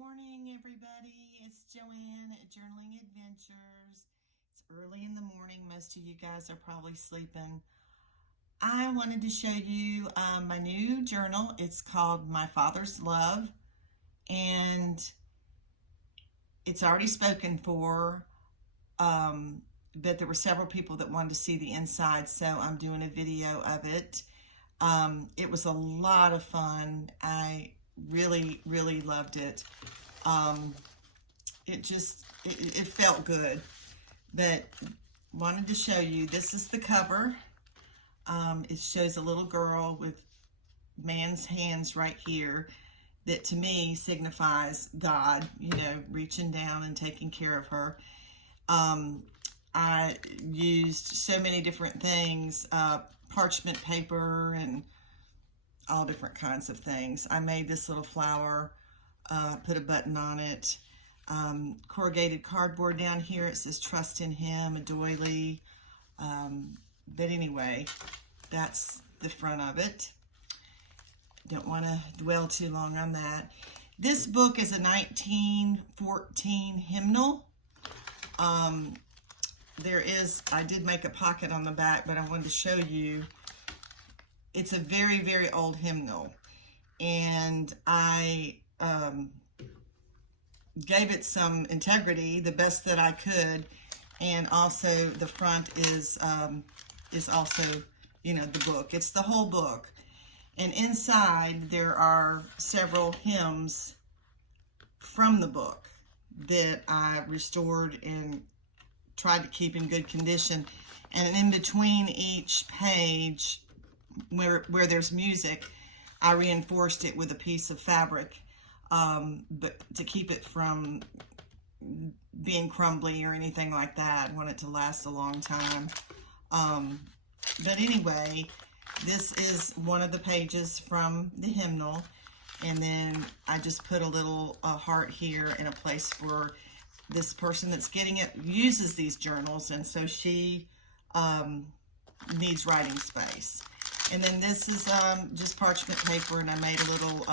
morning, everybody. It's Joanne at Journaling Adventures. It's early in the morning. Most of you guys are probably sleeping. I wanted to show you my new journal. It's called My Father's Love, and it's already spoken for, but there were several people that wanted to see the inside, so I'm doing a video of it. It was a lot of fun. I really loved it. It felt good, but wanted to show you, this is the cover. It shows a little girl with man's hands right here that to me signifies God, reaching down and taking care of her. I used so many different things, parchment paper and all different kinds of things. I made this little flower, put a button on it, corrugated cardboard down here. It says trust in him, a doily. But anyway, that's the front of it. Don't want to dwell too long on that. This book is a 1914 hymnal. I did make a pocket on the back, but I wanted to show you. It's a very old hymnal, and I gave it some integrity, the best that I could, and also the front is also, the book. It's the whole book, and inside there are several hymns from the book that I restored and tried to keep in good condition, and in between each page, where there's music, I reinforced it with a piece of fabric, but to keep it from being crumbly or anything like that. I want it to last a long time. But anyway, this is one of the pages from the hymnal, and then I just put a little heart here in a place for this person that's getting it, uses these journals, and so she needs writing space. And then this is just parchment paper, and I made a little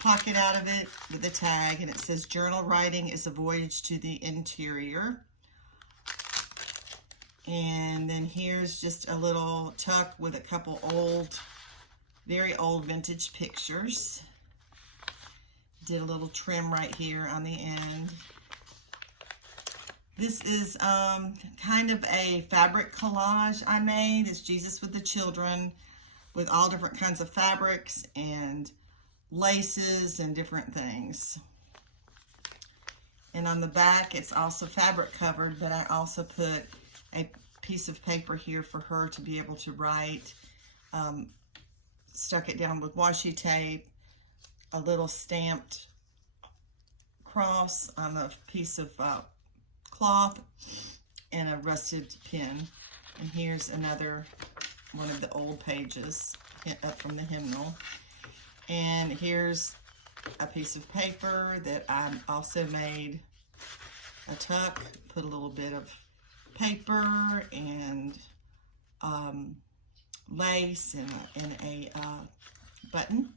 pocket out of it with a tag, and it says, "Journal writing is a voyage to the interior." And then here's just a little tuck with a couple very old vintage pictures. Did a little trim right here on the end. This is kind of a fabric collage I made. It's Jesus with the children, with all different kinds of fabrics and laces and different things. And on the back, it's also fabric covered, but I also put a piece of paper here for her to be able to write. Stuck it down with washi tape, a little stamped cross on a piece of cloth, and a rusted pin. And here's another one of the old pages up from the hymnal. And here's a piece of paper that I also made a tuck, put a little bit of paper and lace and a button.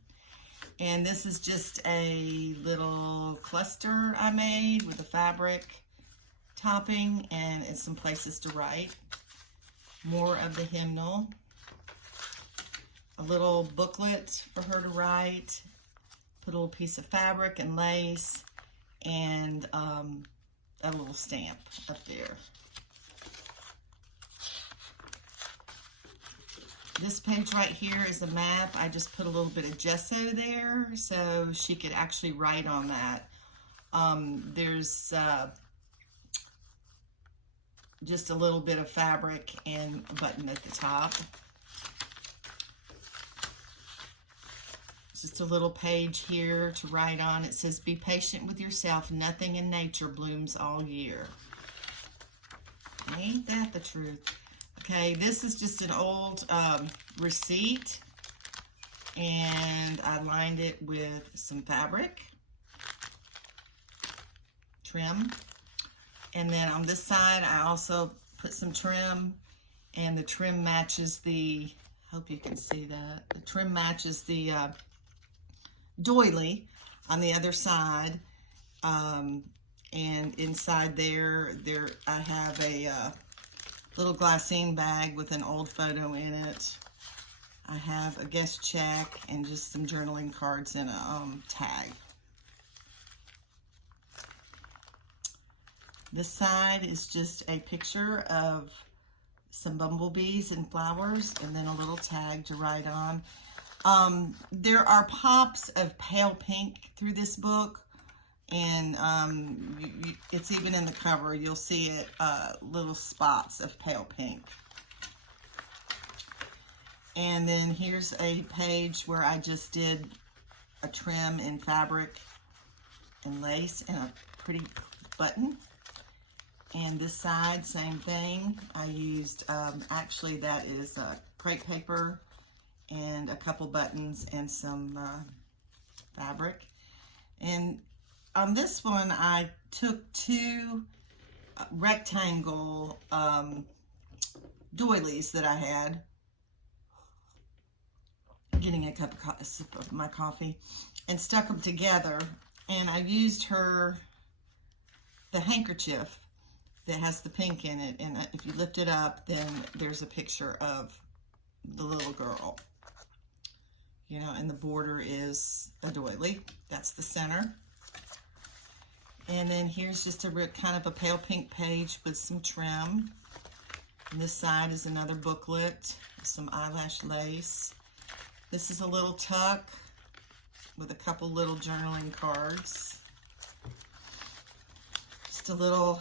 And this is just a little cluster I made with a fabric topping, and it's some places to write. More of the hymnal. A little booklet for her to write. Put a little piece of fabric and lace, and a little stamp up there. This page right here is a map. I just put a little bit of gesso there so she could actually write on that. There's just a little bit of fabric and a button at the top. Just a little page here to write on. It says, "Be patient with yourself. Nothing in nature blooms all year." Ain't that the truth? Okay, this is just an old receipt, and I lined it with some fabric, trim. And then on this side, I also put some trim, and the trim matches the, hope you can see that, the trim matches the doily on the other side. And inside there I have a little glassine bag with an old photo in it. I have a guest check and just some journaling cards and a tag. This side is just a picture of some bumblebees and flowers, and then a little tag to write on. There are pops of pale pink through this book, and it's even in the cover. You'll see it, little spots of pale pink. And then here's a page where I just did a trim in fabric and lace and a pretty button. And this side, same thing. I used, actually that is crepe paper and a couple buttons and some fabric. And on this one, I took two rectangle doilies that I had. Getting a sip of my coffee, and stuck them together. And I used the handkerchief that has the pink in it, and if you lift it up, then there's a picture of the little girl, you know, and the border is a doily. That's the center. And then here's just a kind of a pale pink page with some trim. And this side is another booklet with some eyelash lace. This is a little tuck with a couple little journaling cards. Just a little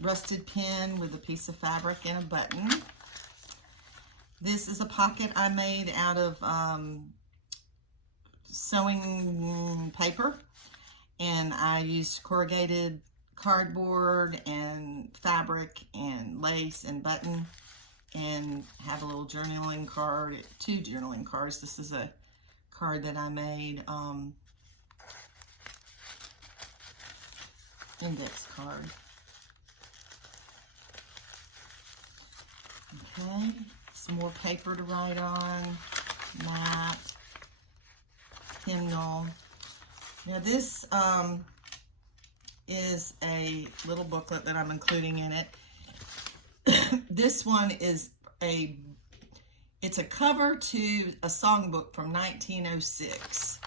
rusted pin with a piece of fabric and a button. This is a pocket I made out of sewing paper, and I used corrugated cardboard and fabric and lace and button, and have a little journaling card, two journaling cards. This is a card that I made, index card. Okay, some more paper to write on, mat, hymnal. Now this is a little booklet that I'm including in it. This one is it's a cover to a songbook from 1906.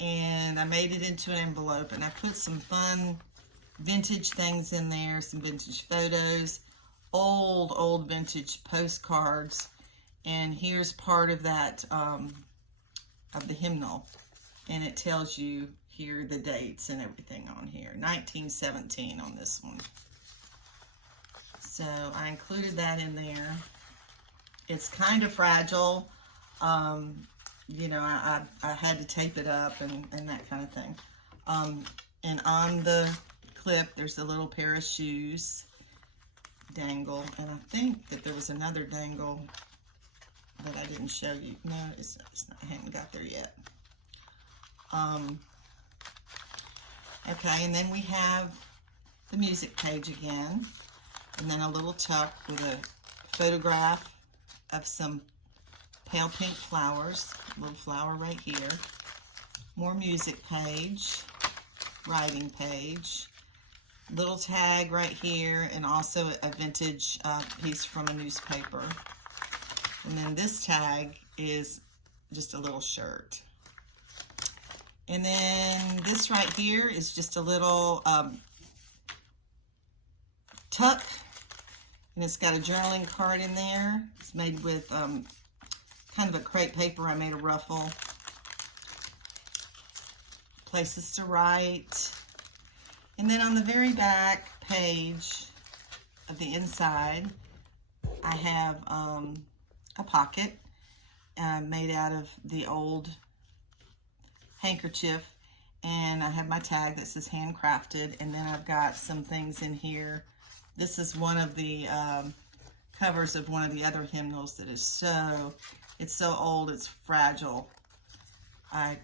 And I made it into an envelope, and I put some fun vintage things in there, some vintage photos, old vintage postcards, and here's part of that of the hymnal, and it tells you here the dates and everything on here. 1917 on this one. So I included that in there. It's kind of fragile. You know, I had to tape it up and that kind of thing. And on the clip, there's a little pair of shoes dangle, and I think that there was another dangle that I didn't show you. No, it's not, I haven't got there yet. Okay, and then we have the music page again, and then a little tuck with a photograph of some pale pink flowers, a little flower right here. More music page, writing page, little tag right here, and also a vintage piece from a newspaper. And then this tag is just a little shirt. And then this right here is just a little tuck, and it's got a journaling card in there. It's made with kind of a crepe paper. I made a ruffle. Places to write. And then on the very back page of the inside, I have a pocket made out of the old handkerchief, and I have my tag that says handcrafted, and then I've got some things in here. This is one of the covers of one of the other hymnals that is it's so old, it's fragile. I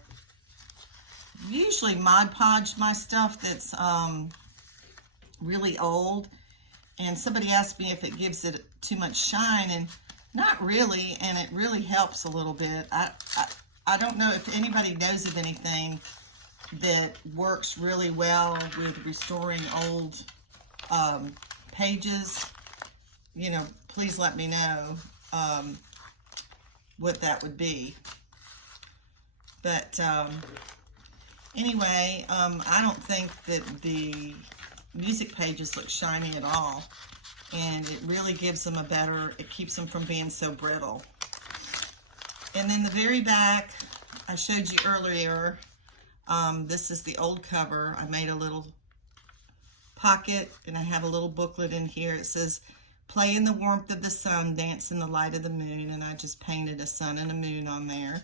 usually Mod Podge my stuff that's really old, and somebody asked me if it gives it too much shine, and not really, and it really helps a little bit. I don't know if anybody knows of anything that works really well with restoring old pages, you know, please let me know what that would be. But anyway, I don't think that the music pages look shiny at all, and it really gives them a better, it keeps them from being so brittle. And then the very back, I showed you earlier, this is the old cover. I made a little pocket, and I have a little booklet in here. It says, "Play in the warmth of the sun, dance in the light of the moon," and I just painted a sun and a moon on there.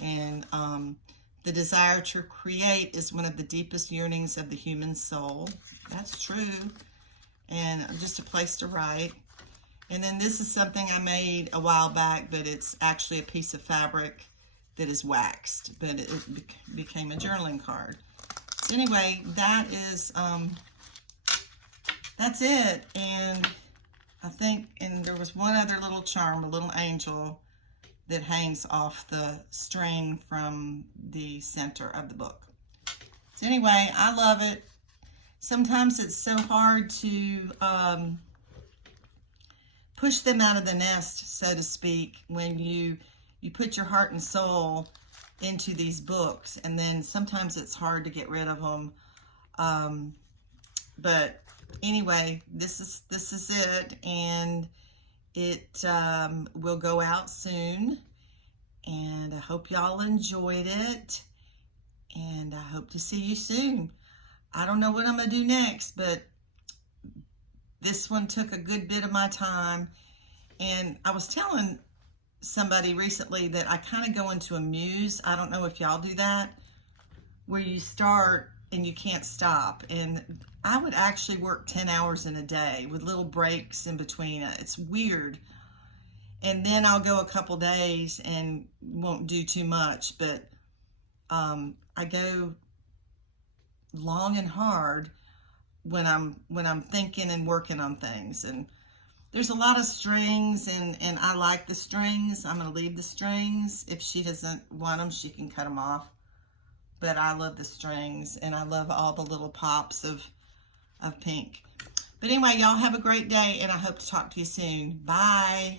And the desire to create is one of the deepest yearnings of the human soul. That's true. And just a place to write. And then this is something I made a while back, but it's actually a piece of fabric that is waxed, but it became a journaling card. So anyway, that is, that's it. And I think, and there was one other little charm, a little angel that hangs off the string from the center of the book. So anyway, I love it. Sometimes it's so hard to push them out of the nest, so to speak, when you put your heart and soul into these books, and then sometimes it's hard to get rid of them. But anyway, this is it, and it will go out soon, and I hope y'all enjoyed it, and I hope to see you soon. I don't know what I'm gonna do next, but this one took a good bit of my time. And I was telling somebody recently that I kind of go into a muse. I don't know if y'all do that, where you start and you can't stop. And I would actually work 10 hours in a day with little breaks in between. It's weird. And then I'll go a couple days and won't do too much. But I go long and hard when I'm thinking and working on things. And there's a lot of strings, and I like the strings. I'm going to leave the strings. If she doesn't want them, she can cut them off. But I love the strings, and I love all the little pops of pink. But anyway, y'all have a great day, and I hope to talk to you soon. Bye.